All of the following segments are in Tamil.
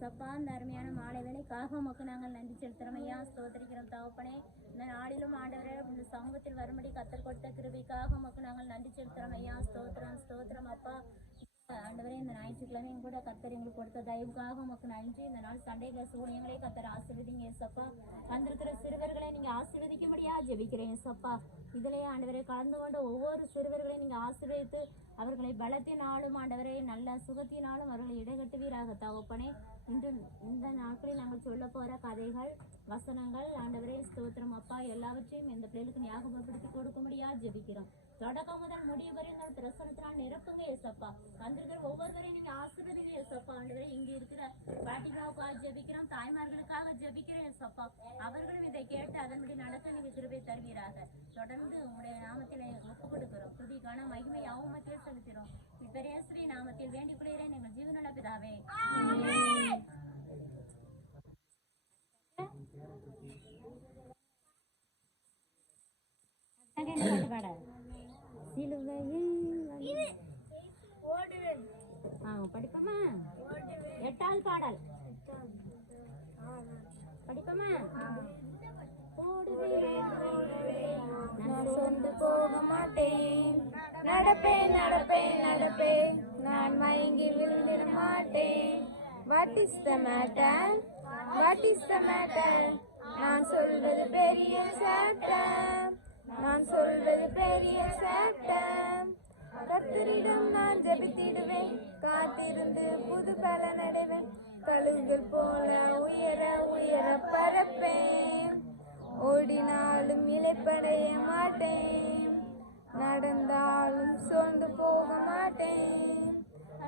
ஏசப்பா இந்த அருமையான மாலை வேலைக்காக உமக்கு நாங்கள் நன்றி செலுத்துறோம் ஐயா. ஸ்தோத்திரிக்கிறோம் தகப்பனே. இந்த நாளிலும் ஆண்டவரே இந்த சமூகத்தில் வரும்படி கத்தர் கொடுத்த கிருபைக்காக உமக்கு நாங்கள் நன்றி செலுத்துறோம் ஐயா. ஸ்தோத்திரம் ஸ்தோத்திரம் அப்பா. ஆண்டவரே இந்த ஞாயிற்றுக்கிழமையும் கூட கத்தர் எங்களுக்கு கொடுத்த தயவுக்காக உமக்கு நன்றி. இந்த நாள் சண்டைகளை சூழ்நிலை கத்தர் ஆசீர்வதிங்க ஏசப்பா. வந்திருக்கிற சிறுவர்களை நீங்க ஆசீர்வதிக்கும்படியா ஜெபிக்கிறேன் ஏசப்பா. இதிலே ஆண்டவரை கலந்து கொண்டு ஒவ்வொரு சிறுவர்களையும் நீங்க ஆசீர்வதித்து அவர்களை பலத்தினாலும் ஆண்டவரை நல்ல சுகத்தினாலும் அவர்களை இடைகட்டுவீராக தகப்பனே. இன்று இந்த நாட்களில் நாங்கள் சொல்ல போற கதைகள் வசனங்கள் ஆண்டவரே ஸ்தோத்திரம் அப்பா எல்லாவற்றையும் இந்த பிள்ளைகளுக்கு ஞாபகப்படுத்தி கொடுக்கும்படியா ஜெபிக்கிறோம். தொடக்கம் முதல் முடிவு வரை உங்கள் பிரசனத்தினால் நிரப்புங்க ஏசப்பா. வந்திருக்கிற ஒவ்வொருவரையும் நீங்க ஆசீர்வதிங்க ஏசப்பா. ஆண்டவரே இங்க இருக்கிற பாட்டிமாவுக்காக ஜெபிக்கிறோம், தாய்மார்களுக்காக ஜெபிக்கிறேன் ஏசப்பா. அவர்களும் இதை கேட்டு அதன்படி நடக்க நீங்க கிருபை தருவீராக. தொடர்ந்து உங்களுடைய நாமத்தில் ஒப்பு கொடுக்கிறோம். துதிக்கான மகிமை அவமத்தில் செலுத்துகிறோம். பெரியஸ்ரீ நாமத்தில் வேண்டிக் கொள்கிறேன் எங்கள் ஜீவனுள்ள பிதாவே. படிப்போமா? 8வது பாடல் படிப்போமா? நான் சொந்து போக மாட்டேன், நடப்பேன் நடப்பேன் நடப்பேன், நான் மயங்கி விழுந்திட மாட்டேன். What is the matter? What is the matter? நான் சொல்வது பெரிய சட்டம், நான் சொல்வது பெரிய சட்டம். கர்த்தரிடம் நான் ஜெபித்திடுவேன், காத்திருந்து புது பலன் அடைவேன். கழுகுகள் போல உயர உயர பறப்பேன், ஓடினாலும் இளைப்படைய மாட்டேன், நடந்தாலும் சோர்ந்து போக மாட்டேன்.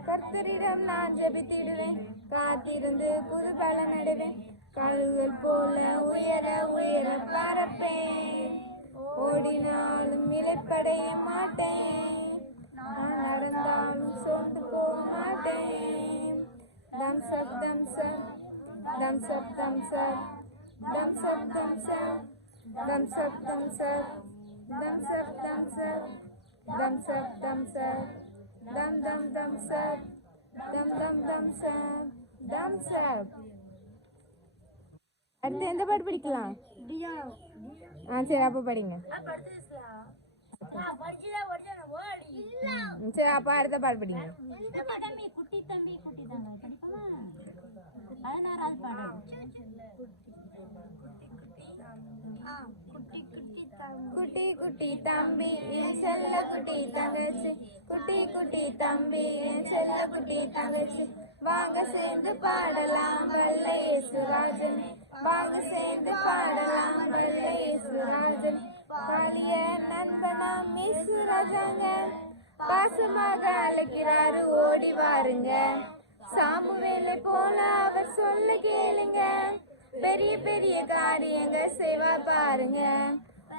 கர்த்தரிடம் நான் ஜெபித்திடுவேன், காத்திருந்து புது பலன் அடைவேன். கழுகுகள் போல உயர உயர பறப்பேன், ஓடினாலும் இளைப்படைய மாட்டேன், நான் நடந்தாலும் சோர்ந்து போக மாட்டேன். Thumbs up, thumbs up, thumbs up, thumbs up, thumbs up, thumbs up, thumbs up, thumbs up, thumbs up, thumbs up, thumbs up, thumbs up, thumb thumb thumbs up, thumb thumb thumbs up, thumbs up. அடுத்து எந்த பாட்டு படிக்கலாம்? சரி அப்ப படிங்க. சரி அப்ப அடுத்த பாட்டு படிங்க. குட்டி தம்பி குட்டி தம்பி படிப்போமா? 16வது பாடல். குட்டி குட்டி தம்பி என் செல்ல குட்டி தங்கச்சி, குட்டி குட்டி தம்பி என் செல்ல குட்டி தங்கச்சி, வாங்க சேர்ந்து பாடலாம் வல்ல இயேசுராஜன், வாங்க சேர்ந்து பாடலாம் வல்ல இயேசுராஜன். பாலிய நண்பனாம் இயேசுராஜாங்க, பாசமாக அழைக்கிறாரு ஓடி வாருங்க. சாமுவேலை போல அவர் சொல்ல கேளுங்க, பெரிய பெரிய காரியங்கள் செய்வா பாருங்க.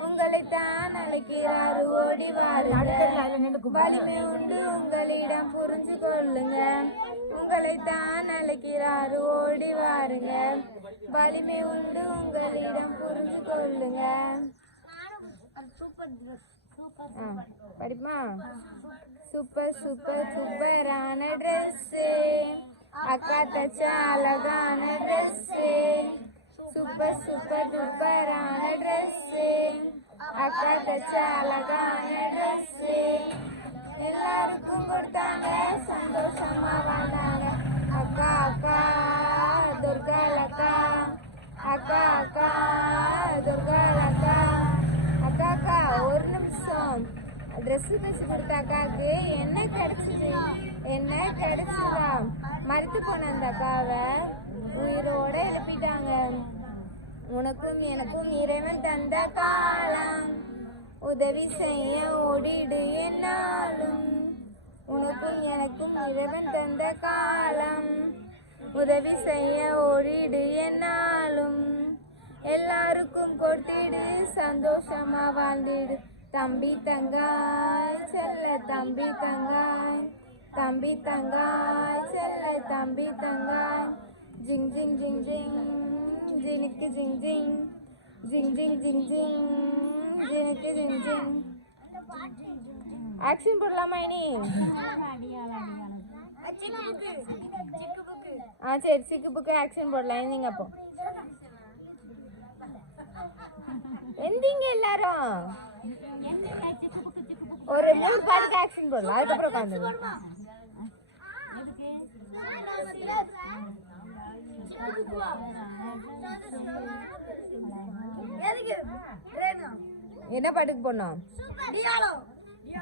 உங்களை தான் அழைக்கிறாரு ஓடி வாருங்க. வலிமை உண்டு உங்களிடம் புரிஞ்சு கொள்ளுங்க, உங்களை தான் அழைக்கிறாரு ஓடி வாருங்க. வலிமை உண்டு உங்களிடம் புரிஞ்சு கொள்ளுங்க. படிமா? சூப்பர் சூப்பர் சூப்பரான ட்ரெஸ், அக்கா தச்ச அழகான ட்ரெஸ். சூப்பர் சூப்பர் சூப்பரான ட்ரெஸ், அக்கா தச்ச அழகான ட்ரெஸ். எல்லாருக்கும் கொடுத்தாங்க, சந்தோஷமா வந்தாங்க. அக்கா அக்கா துர்கால் அக்கா, அக்கா அக்கா துர்கால் அக்கா. அக்கா அக்கா ஒரு நிமிஷம், ட்ரெஸ் தைச்சு கொடுத்த அக்காவுக்கு என்ன கிடைச்சிது? என்ன கிடைச்சதா? மறுத்து போன அந்த அக்காவை உயிரோட எழுப்பிட்டாங்க. உனக்கும் எனக்கும் இறைவன் தந்த காலம், உதவி செய்ய ஓடிடு என்னாலும். உனக்கும் எனக்கும் இறைவன் தந்த காலம், உதவி செய்ய ஓடிடு என்னாலும். எல்லாருக்கும் கொடுத்திடு, சந்தோஷமா வாழ்ந்திடு. தம்பி தங்காய் செல்ல தம்பி தங்காய், தம்பி தங்காய் செல்ல தம்பி தங்காய். ஜிங் ஜிங் ஜிங் ஜிங் ஜினுக்கு ஜிங் ஜிங், ஜிங் ஜிங் ஜிங் ஜிங் ஜினுக்கு ஜிங் ஜிங். ஆக்ஷன் போடலாமா இனி? ஆ சரி சிக்கு புக்கு ஆக்ஷன் போடலாம் நீங்க அப்போ எந்திங்க எல்லாரும் ஒரு 3 பாட்டுக்கு ஆக்ஷன் போடலாம் அதுக்கப்புறம் உட்காந்து என்ன பாட்டுக்கு போடணும்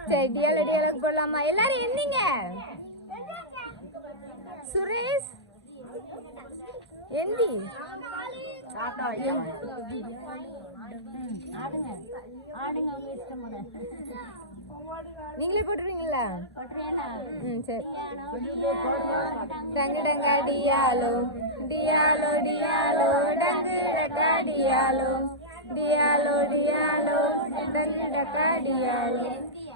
சரி டியாலோக்கு போடலாமா எல்லாரும் எந்திங்க சுரேஷ் எந்தி நீங்களே போட்டுருவீங்களா சரி டங்கு டங்கா டியாலோ டியாலோ டியாலோ டங்கு டக்கா டியாலோ டியாலோ டியாலோ டங்கு டக்கா டியாலோ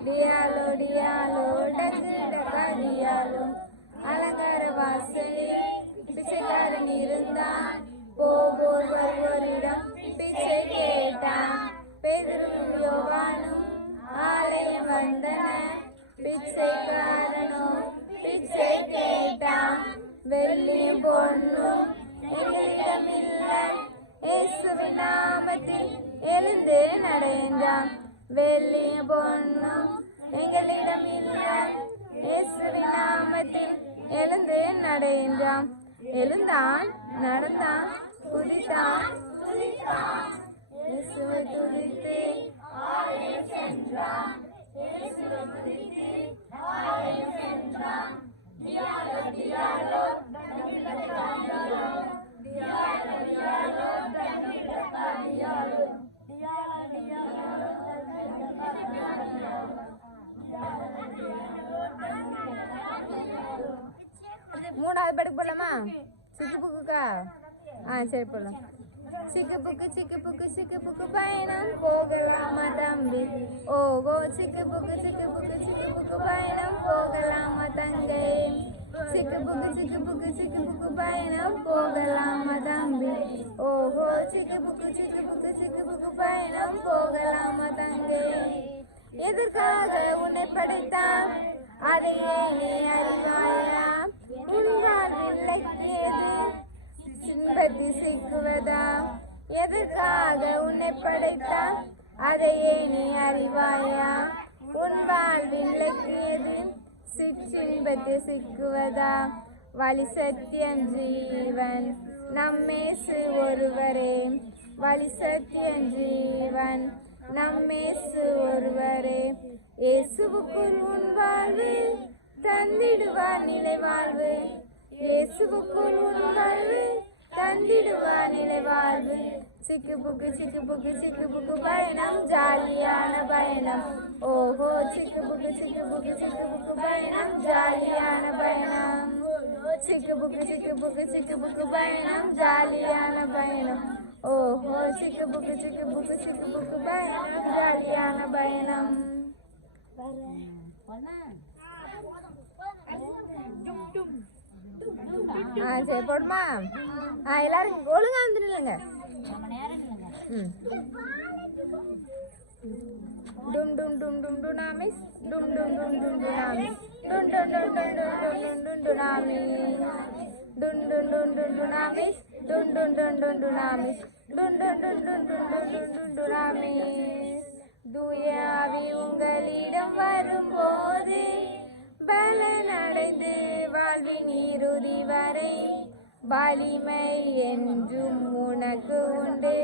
டியாலோ டியாலோ டங்கு டக்கா டியாலோ அலங்கார வாசலில் பிச்சைக்காரன் இருந்தான் போவோர் வருவோரிடம் பிச்சை கேட்டான் பேதுரும் யோவானும் ஆலயம் வந்தன பிச்சைக்காரனோ பிச்சை கேட்டான் வெள்ளியும் பொண்ணும் எங்களிடமில்லை இயேசுவின் நாமத்தில் எழுந்து நடைந்தான் வெள்ளியும் பொண்ணும் எங்களிடமில்லை இயேசுவின் நாமத்தில் எழுந்து நடைந்தான் எழுந்தான் நடந்தான் குதித்தான் இயேசுவை துதித்து ஆலயம் சென்றான் இயேசுவை துதித்து ஆலயம் சென்றான் டியாலோ டியாலோ டங்கிடக்கா டியாலோ டியாலோ டியாலோ டங்கிடக்கா டியாலோ டியாலோ டியாலோ டங்கிடக்கா டியாலோ மூணாவது படுக்கு போடலாமா சிக்கு புக்குக்கா சரி போடலாம் சிக்கு புக்கு பயணம் போகலாமா தம்பி ஓகோ சிக்கு புக்கு பயணம் போகலாமா தங்கை சிக்கு புக்கு பயணம் போகலாமா தம்பி ஓஹோ சிக்கு புக்கு பயணம் போகலாமா தங்கை எதற்காக உன்னை படைத்தான் அதையே நீ அறிவாயா உன் வாழ்வில் இலக்கியது சின்பத்தி சிக்குவதா எதற்காக உன்னை படைத்தான் அதையே நீ அறிவாயா உன் வாழ்வில் இலக்கியது சின்பத்தி சிக்குவதா வழி சத்தியம் ஜீவன் நம்மேசு ஒருவரே வழி சத்தியம் ஜீவன் நம்மேசு ஒருவரே இயேசுவுக்குள் உன் வாழ்வு தந்திடுவார் நிலை வாழ்வு இயேசுவுக்குள் உன் வாழ்வு தந்திடுவார் நிலை வாழ்வு சிக்கு புக்கு பயணம் ஜாலியான பயணம் ஓஹோ சிக்கு புக்கு பயணம் ஜாலியான பயணம் சிக்கு புக்கு பயணம் ஜாலியான பயணம் ஓஹோ சிக்கு புக்கு பயணம் ஜாலியான பயணம் சரி போடுமா எல்லாரும் ஒழுங்கா வந்துடுங்க டும் டும் டும் டும் டுனாமிஸ் டும் டும் டும் டும் டுனாமிஸ் டும் டும் டும் டும் டும் டும் டுனாமிஸ் டும் டும் டும் டும் டுனாமிஸ் டும் டும் டும் டும் டுனாமிஸ் டும் டும் டும் டும் டும் டுனாமிஸ் தூயாவி உங்களிடம் வரும்போது பலனடைந்து வாழ்வின் இறுதி வரை வலிமை என்றும் உனக்கு உண்டு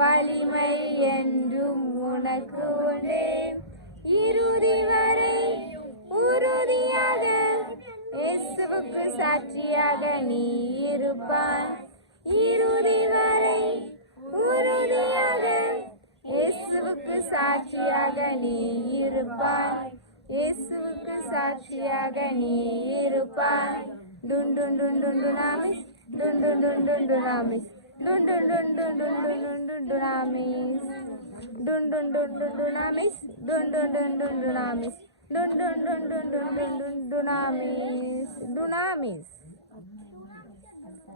வலிமை என்றும் உனக்கு உண்டு இறுதி வரை உறுதியாக இயேசுவுக்கு சாட்சியாக நீ இருப்பாய் இறுதி வரை உறுதியாக இயேசுவுக்கு சாட்சியாக நீ இருப்பாய் இயேசுவுக்கு சாட்சியாக நீ இருப்பாய் டுன் டுன் டுன் டுன் டுனாமிஸ் டுன் டுன் டுன் டுன் டுனாமிஸ் டுன் டுன் டுன் டுன் டுன் டுன் டுன் டுனாமிஸ் டுன் டுன் டுன் டுன் டுனாமிஸ் டுன் டுன் டுன் டுன் டுனாமிஸ் டுன் டுன் டுன் டுன் டுன் டுன் டுனாமிஸ் டுனாமிஸ்